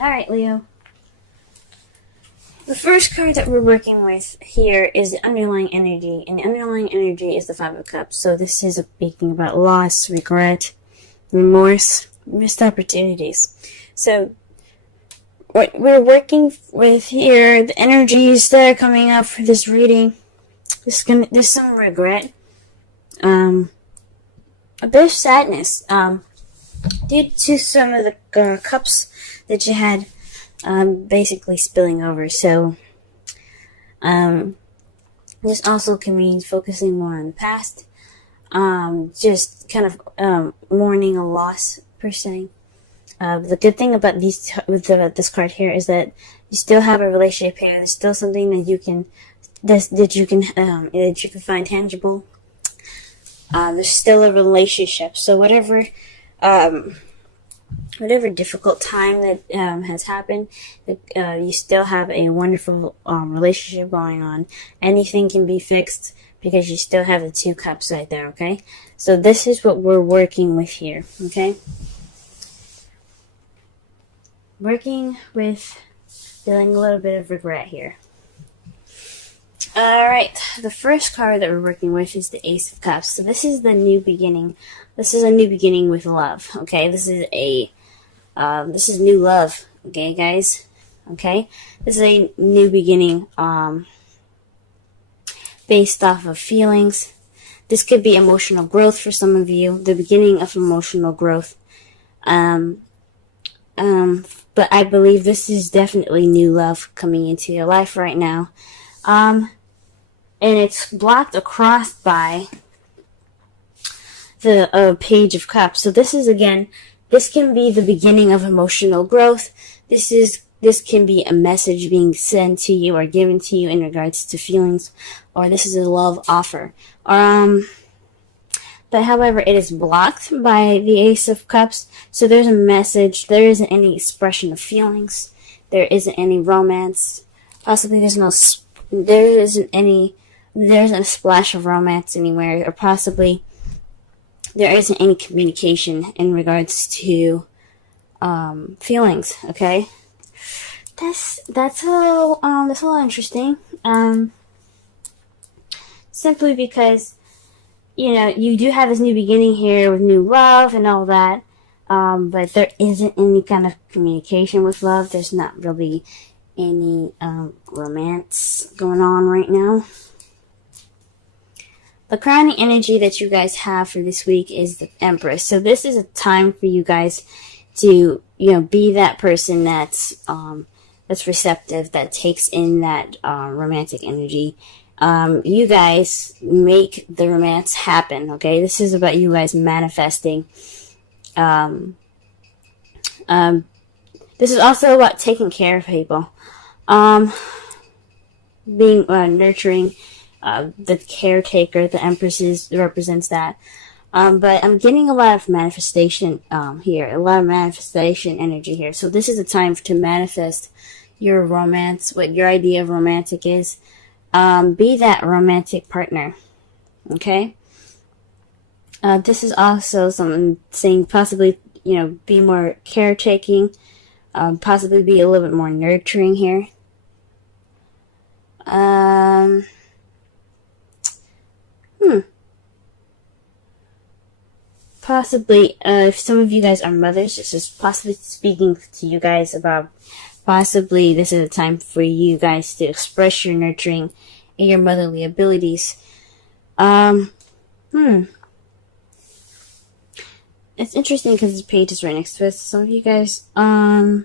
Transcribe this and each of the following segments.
Alright, Leo. The first card that we're working with here is the underlying energy, and the underlying energy is the Five of Cups. So this is speaking about loss, regret, remorse, missed opportunities. So what we're working with here, the energies that are coming up for this reading, there's some regret, a bit of sadness, due to some of the cups that you had basically spilling over. So this also can mean focusing more on the past, just kind of mourning a loss per se. The good thing about this card here is that you still have a relationship here. There's still something that you can find tangible. There's still a relationship. So whatever difficult time that has happened, you still have a wonderful relationship going on. Anything can be fixed because you still have the two cups right there, okay? So this is what we're working with here, okay? Working with feeling a little bit of regret here. Alright, the first card that we're working with is the Ace of Cups. So this is the new beginning. This is a new beginning with love, okay? This is new love, okay, guys? Okay? This is a new beginning, based off of feelings. This could be emotional growth for some of you, the beginning of emotional growth. But I believe this is definitely new love coming into your life right now. And it's blocked across by the Page of Cups. So this is, again, this can be the beginning of emotional growth. This can be a message being sent to you or given to you in regards to feelings, or this is a love offer. But however, it is blocked by the Ace of Cups. So there's a message. There isn't any expression of feelings. There isn't any romance. Possibly there isn't a splash of romance anywhere, or possibly there isn't any communication in regards to feelings. Okay, that's a little interesting. Simply because, you know, you do have this new beginning here with new love and all that, but there isn't any kind of communication with love. There's not really any romance going on right now. The crowning energy that you guys have for this week is the Empress. So this is a time for you guys to, you know, be that person that's receptive, that takes in that romantic energy. You guys make the romance happen, okay? This is about you guys manifesting. This is also about taking care of people. Being nurturing, the caretaker, the Empress represents that. But I'm getting a lot of manifestation here, a lot of manifestation energy here. So this is a time to manifest your romance, what your idea of romantic is. Be that romantic partner, okay? This is also something saying possibly, you know, be more caretaking, possibly be a little bit more nurturing here. Possibly, if some of you guys are mothers, this is possibly speaking to you guys about possibly this is a time for you guys to express your nurturing and your motherly abilities. It's interesting because this page is right next to it. Some of you guys, yeah,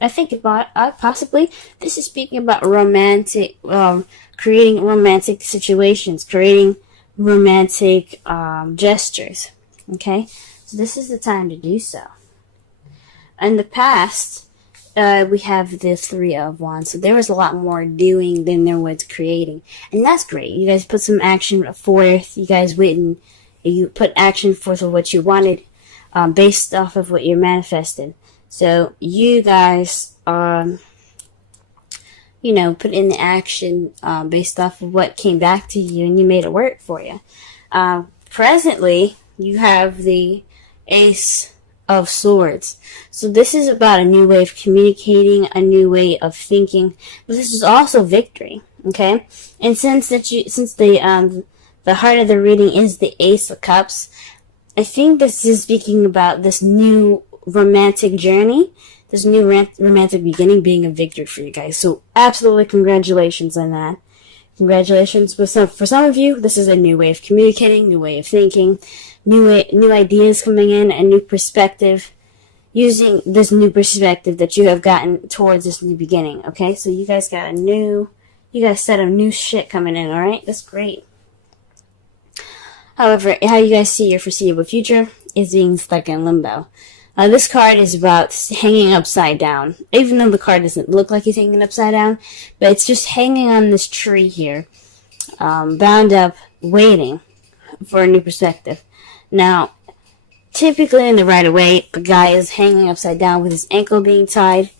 I think about possibly this is speaking about romantic, creating romantic situations, creating romantic gestures. Okay, so this is the time to do so. In the past, we have the Three of Wands, so there was a lot more doing than there was creating, and that's great. You guys put some action forth. You guys went and you put action forth of what you wanted, based off of what you manifested. So you guys, you know, put in the action based off of what came back to you, and you made it work for you. Presently, you have the Ace of Swords. So this is about a new way of communicating, a new way of thinking, but this is also victory. Okay, and since the heart of the reading is the Ace of Cups, I think this is speaking about this new romantic journey, this new romantic beginning being a victory for you guys. So absolutely congratulations on that. Congratulations. For some of you, this is a new way of communicating, new way of thinking, new ideas coming in, a new perspective, using this new perspective that you have gotten towards this new beginning. Okay, so you guys got a set of new shit coming in. All right, that's great. However, how you guys see your foreseeable future is being stuck in limbo. This card is about hanging upside down. Even though the card doesn't look like he's hanging upside down, but it's just hanging on this tree here, bound up, waiting for a new perspective. Now, typically in the right of way, the guy is hanging upside down with his ankle being tied,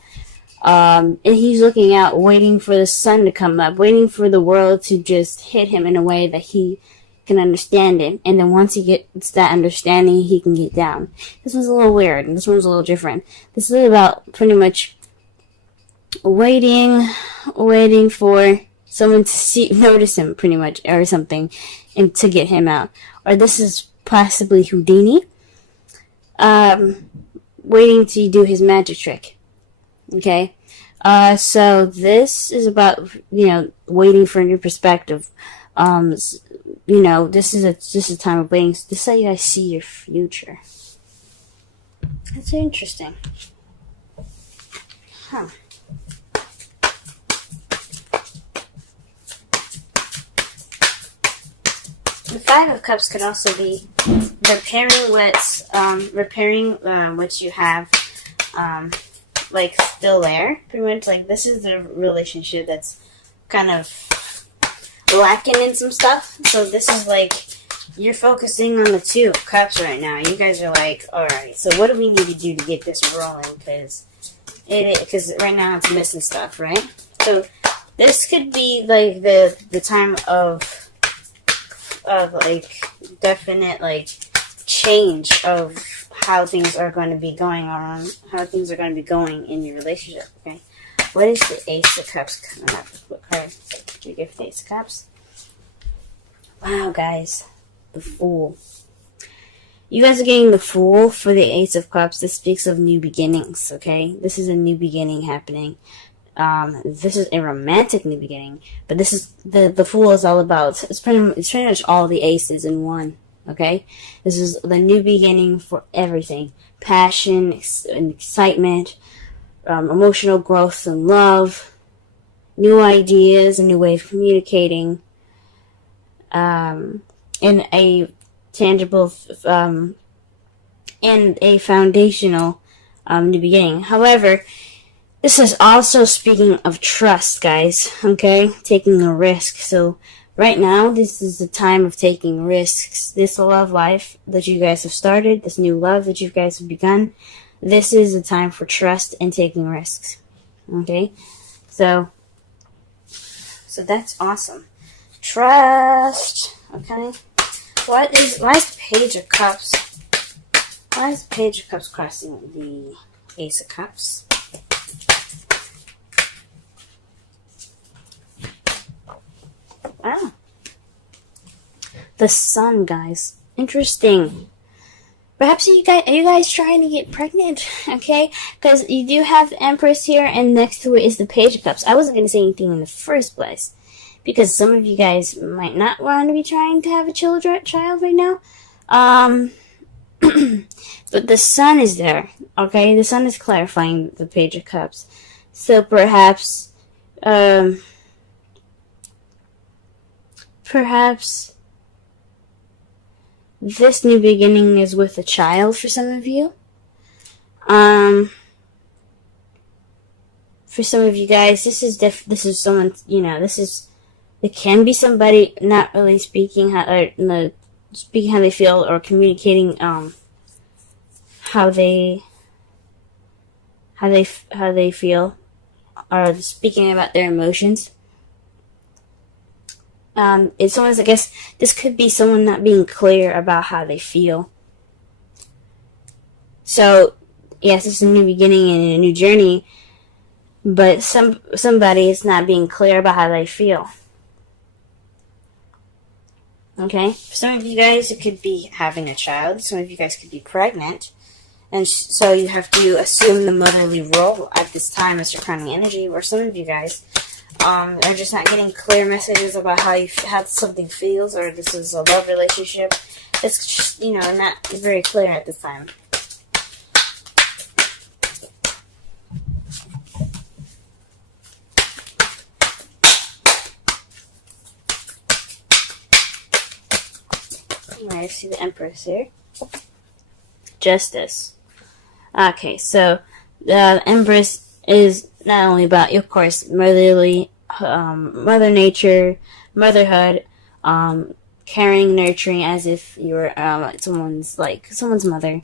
and he's looking out, waiting for the sun to come up, waiting for the world to just hit him in a way that he can understand it, and then once he gets that understanding, he can get down. This one's a little weird, and this one's a little different. This is about pretty much waiting for someone to notice him, pretty much, or something, and to get him out. Or this is possibly Houdini, waiting to do his magic trick. Okay, so this is about waiting for a new perspective. This is a time of waiting. This is how you guys see your future. That's interesting. Huh. The Five of Cups could also be repairing what you have, still there. Pretty much, this is the relationship that's kind of lacking in some stuff. So this is you're focusing on the Two of Cups right now. You guys are alright, so what do we need to do to get this rolling? Because right now it's missing stuff, right? So this could be the time of definite change of how things are going to be going on, how things are going to be going in your relationship. Okay, what is the Ace of Cups coming up? What card? You give the Ace of Cups. Wow, guys, the Fool. You guys are getting the Fool for the Ace of Cups. This speaks of new beginnings. Okay, this is a new beginning happening. This is a romantic new beginning, but this is the Fool is all about. It's pretty much all the aces in one. Okay, this is the new beginning for everything: passion and excitement, emotional growth and love, new ideas, a new way of communicating, and a tangible and a foundational new beginning. However, this is also speaking of trust, guys, okay? Taking a risk. So right now, this is the time of taking risks. This love life that you guys have started, this new love that you guys have begun, this is the time for trust and taking risks, okay? So that's awesome. Trust, okay? Why is the Page of Cups? Why is the Page of Cups crossing the Ace of Cups? Wow. The Sun, guys. Interesting. Perhaps are you guys trying to get pregnant? Okay? Because you do have the Empress here, and next to it is the Page of Cups. I wasn't going to say anything in the first place, because some of you guys might not want to be trying to have a child right now. But the Sun is there. Okay? The Sun is clarifying the Page of Cups. So perhaps this new beginning is with a child for some of you. For some of you guys, this is someone, it can be somebody not really speaking how they feel, or communicating how they feel, or speaking about their emotions. It's almost, I guess, this could be someone not being clear about how they feel. So, yes, it's a new beginning and a new journey, but somebody is not being clear about how they feel. Okay? For some of you guys, it could be having a child. Some of you guys could be pregnant. And so you have to assume the motherly role at this time as your crowning energy. Or some of you guys are just not getting clear messages about how something feels, or this is a love relationship. It's just, not very clear at this time. Alright, I see the Empress here. Justice. Okay, so the Empress is not only about, of course, motherly, mother nature, motherhood, caring, nurturing, as if you're someone's mother.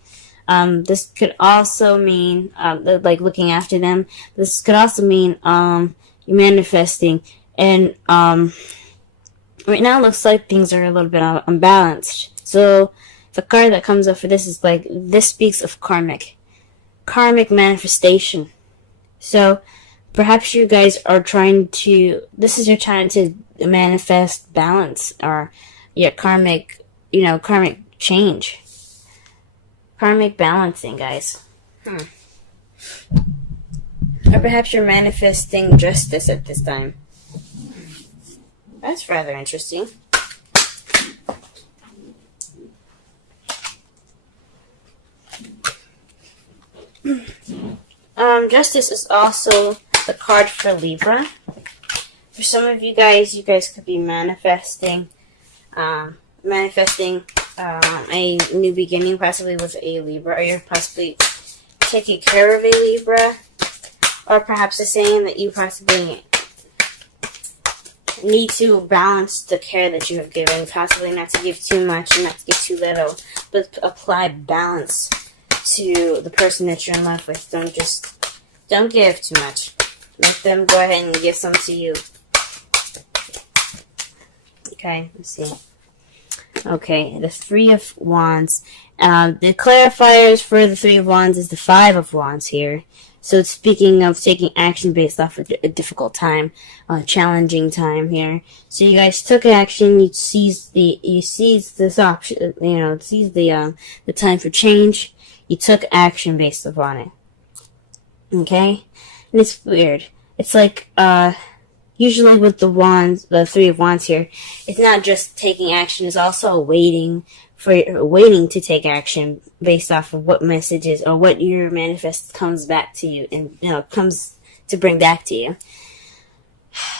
This could also mean like looking after them. This could also mean you're manifesting, and right now it looks like things are a little bit unbalanced. So the card that comes up for this is like, this speaks of karmic manifestation. So perhaps you guys are you're trying to manifest balance, or karmic change. Karmic balancing, guys. Or perhaps you're manifesting justice at this time. That's rather interesting. Justice is also the card for Libra. For some of you guys could be manifesting a new beginning, possibly with a Libra, or you're possibly taking care of a Libra, or perhaps it's saying that you possibly need to balance the care that you have given, possibly not to give too much and not to give too little, but apply balance to the person that you're in love with. Don't give too much. Let them go ahead and give some to you. Okay, let's see. Okay, the Three of Wands. The clarifiers for the Three of Wands is the Five of Wands here. So it's speaking of taking action based off of a difficult time, a challenging time here. So you guys took action. You seized this option. Seized the time for change. You took action based upon it. Okay, and it's weird. It's like usually with the Three of Wands here, it's not just taking action. It's also waiting to take action based off of what messages or what your manifest comes back to you, and comes to bring back to you.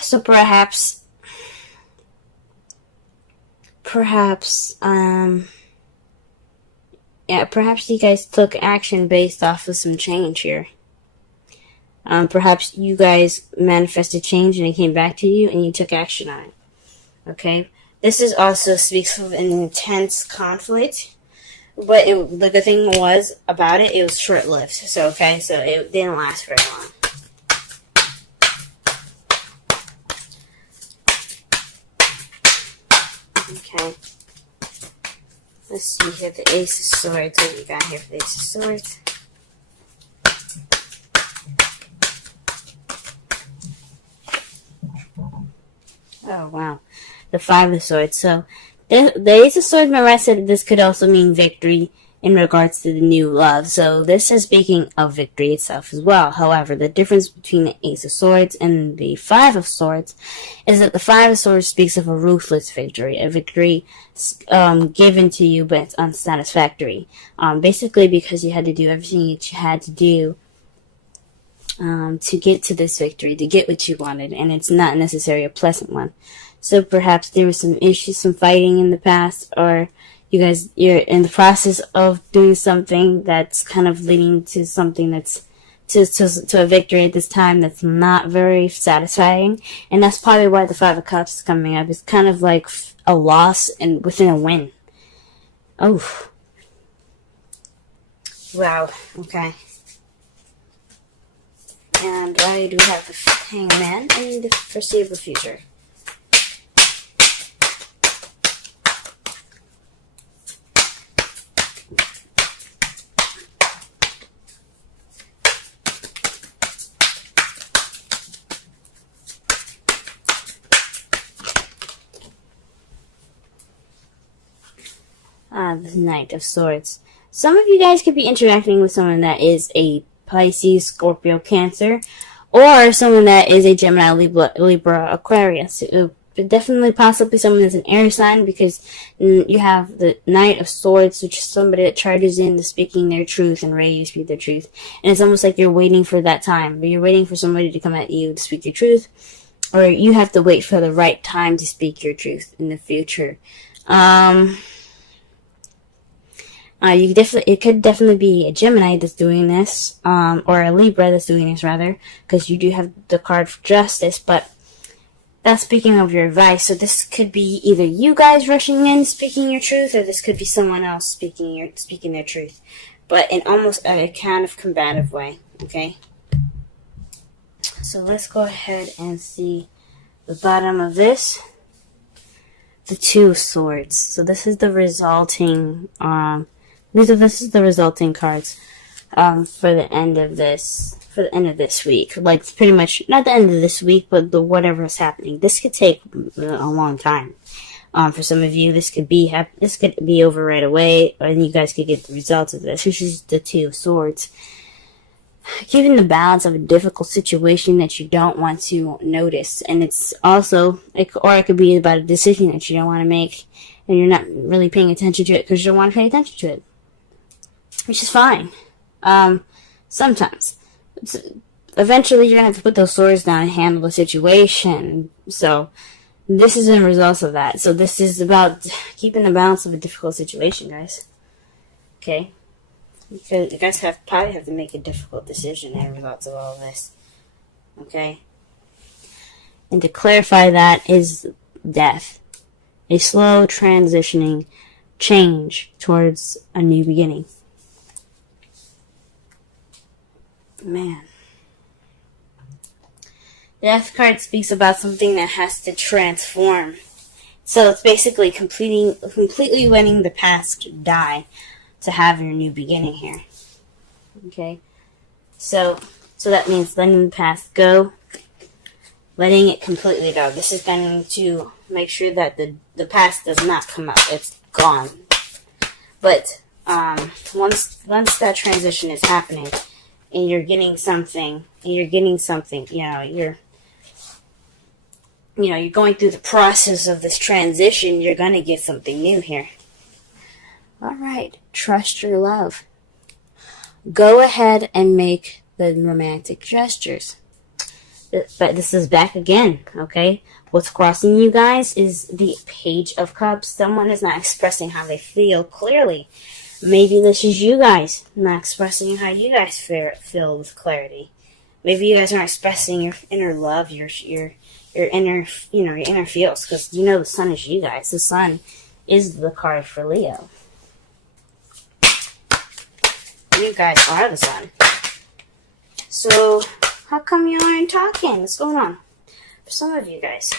So perhaps you guys took action based off of some change here. Perhaps you guys manifested change and it came back to you and you took action on it. Okay? This is also speaks of an intense conflict, but the good thing about it was short-lived. So it didn't last very long. Okay. Let's see here, the Ace of Swords. What do you got here for the Ace of Swords? Oh, wow. The Five of Swords. So, the Ace of Swords, remember I said this could also mean victory in regards to the new love. So, this is speaking of victory itself as well. However, the difference between the Ace of Swords and the Five of Swords is that the Five of Swords speaks of a ruthless victory. A victory given to you, but it's unsatisfactory. Basically because you had to do everything that you had to do to get to this victory, to get what you wanted, and it's not necessarily a pleasant one. So perhaps there was some issues, some fighting in the past, or you're in the process of doing something that's kind of leading to something that's to a victory at this time that's not very satisfying, and that's probably why the Five of Cups is coming up. It's kind of like a loss and within a win. Oh, wow. Okay. And why do we have the Hangman in the foreseeable future? Knight of Swords. Some of you guys could be interacting with someone that is a Pisces, Scorpio, Cancer, or someone that is a Gemini, Libra, Aquarius. Definitely possibly someone that's an air sign, because you have the Knight of Swords, which is somebody that charges into speaking their truth and ready to speak their truth. And it's almost like you're waiting for that time, but you're waiting for somebody to come at you to speak your truth, or you have to wait for the right time to speak your truth in the future. It could definitely be a Gemini that's doing this, or a Libra that's doing this, rather, because you do have the card for Justice. But that's speaking of your advice. So this could be either you guys rushing in speaking your truth, or this could be someone else speaking their truth, but in almost a kind of combative way. Okay. So let's go ahead and see the bottom of this. The Two of Swords. So this is the resulting. This is the resulting cards for the end of this week. Like, pretty much not the end of this week, but whatever is happening. This could take a long time. For some of you, this could be over right away, and you guys could get the results of this, which is the Two of Swords. Keeping the balance of a difficult situation that you don't want to notice, and it's also, it could be about a decision that you don't want to make, and you're not really paying attention to it because you don't want to pay attention to it, which is fine. Sometimes. Eventually, you're going to have to put those swords down and handle the situation. So, this is a result of that. So, this is about keeping the balance of a difficult situation, guys. Okay? Because you guys probably have to make a difficult decision as a result of all this. Okay? And to clarify that is death. A slow transitioning change towards a new beginning. Man. The Death card speaks about something that has to transform. So it's basically completely letting the past die to have your new beginning here. Okay? So that means letting the past go, letting it completely go. This is going to make sure that the past does not come up. It's gone. But once that transition is happening, and you're getting something, you're going through the process of this transition, you're going to get something new here. All right, trust your love. Go ahead and make the romantic gestures. But this is back again, okay? What's crossing you guys is the Page of Cups. Someone is not expressing how they feel clearly. Maybe this is you guys not expressing how you guys feel with clarity. Maybe you guys aren't expressing your inner love, your inner, your inner feels, because the sun is you guys. The sun is the card for Leo. You guys are the sun. So, how come you aren't talking? What's going on? For some of you guys,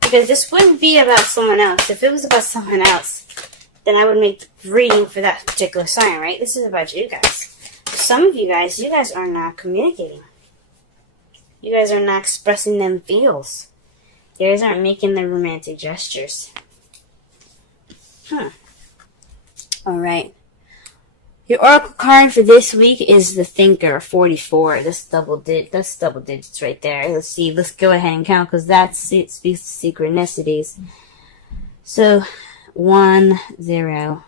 because this wouldn't be about someone else. If it was about someone else, then I would make the reading for that particular sign, right? This is about you guys. For some of you guys are not communicating. You guys are not expressing them feels. You guys aren't making the romantic gestures. Alright. Your oracle card for this week is the Thinker, 44. That's double digits right there. Let's see. Let's go ahead and count, because that speaks to synchronicities. So, 1, 0.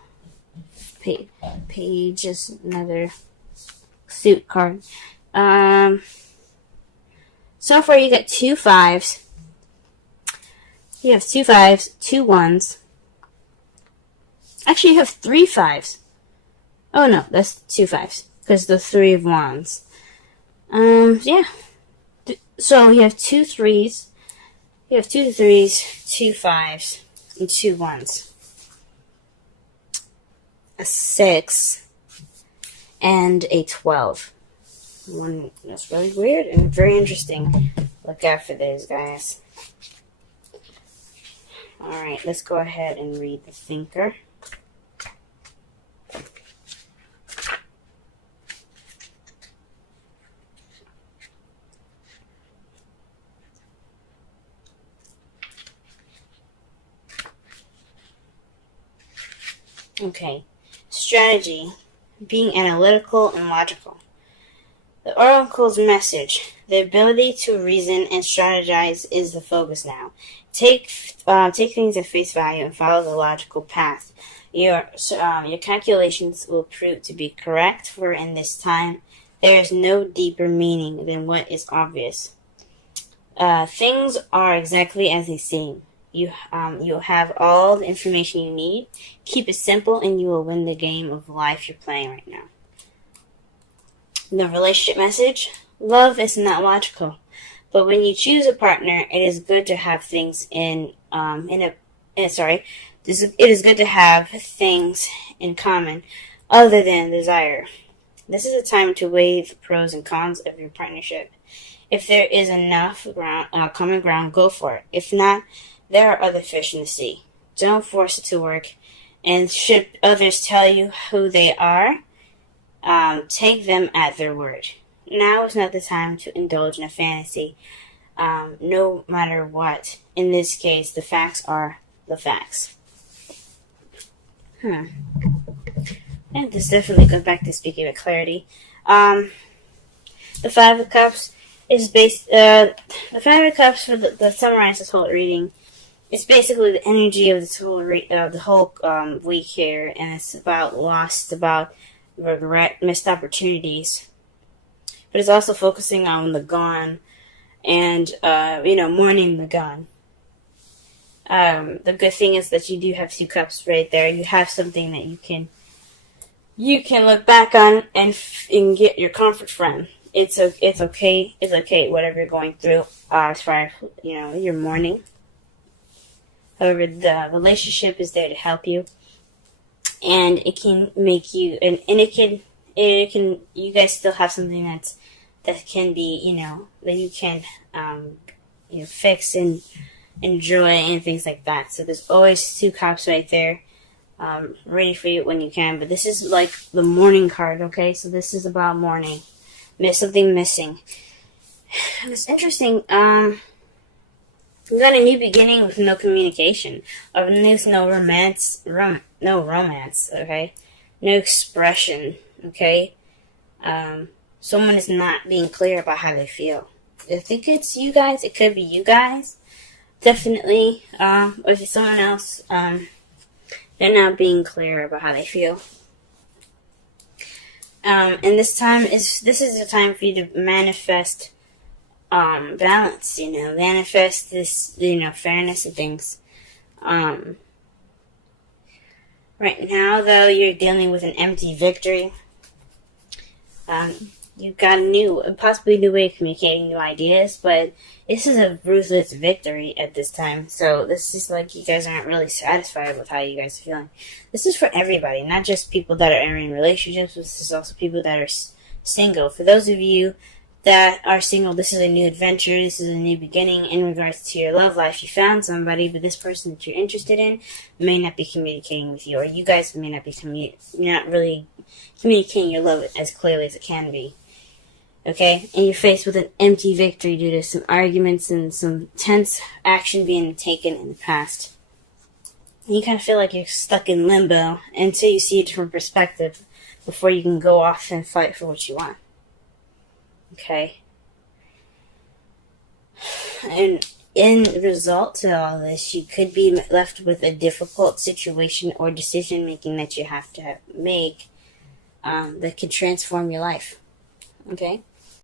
Page is another suit card. So far you got 2 5s. You have 2 5s, 2 1s. Actually, you have 3 5s. Oh no, that's 2 5s, because the 3 of Wands. Yeah. So you have 2 3s. You have 2 3s, 2 5s, and 2 1s. A 6 and a 12. One that's really weird and very interesting. Look out for those, guys. Alright, let's go ahead and read the Thinker. Okay. Strategy. Being analytical and logical. The oracle's message. The ability to reason and strategize is the focus now. Take things at face value and follow the logical path. Your calculations will prove to be correct, for in this time there is no deeper meaning than what is obvious. Things are exactly as they seem. You'll have all the information you need. Keep it simple and you will win the game of life you're playing right now. The relationship message. Love is not logical, but when you choose a partner, it is good to have things it is good to have things in common other than desire. This is a time to weigh the pros and cons of your partnership. If there is enough common ground, go for it. If not, there are other fish in the sea. Don't force it to work. And should others tell you who they are, take them at their word. Now is not the time to indulge in a fantasy, no matter what. In this case, the facts are the facts. And this definitely goes back to speaking with clarity. The Five of Cups is the Five of Cups for the summarize this whole reading. It's basically the energy of this whole week here, and it's about loss, about regret, missed opportunities. But it's also focusing on the gone, and mourning the gone. The good thing is that you do have 2 cups right there. You have something that you can look back on and get your comfort from. It's okay. It's okay. Whatever you're going through, as far as your mourning. However, the relationship is there to help you, and it can make you, and it can. You guys still have something that can be, that you can, fix and enjoy and things like that. So there's always 2 cups right there, ready for you when you can. But this is like the mourning card, okay? So this is about mourning, something missing. And it's interesting. We got a new beginning with no communication, or there's no romance, okay? No expression, okay? Someone is not being clear about how they feel. I think it's you guys. It could be you guys. Definitely. Or if it's someone else, they're not being clear about how they feel. And this is the time for you to manifest balance, manifest this, fairness and things. Right now, though, you're dealing with an empty victory. You've got possibly a new way of communicating new ideas, but this is a ruthless victory at this time. So this is like you guys aren't really satisfied with how you guys are feeling. This is for everybody, not just people that are in relationships. This is also people that are single. For those of you that are single, this is a new adventure. This is a new beginning in regards to your love life. You found somebody, but this person that you're interested in may not be communicating with you, or you guys may not be not really communicating your love as clearly as it can be. Okay? And you're faced with an empty victory due to some arguments and some tense action being taken in the past. And you kind of feel like you're stuck in limbo until you see a different perspective before you can go off and fight for what you want. Okay? And in result to all this, you could be left with a difficult situation or decision making that you have to make that can transform your life. Okay?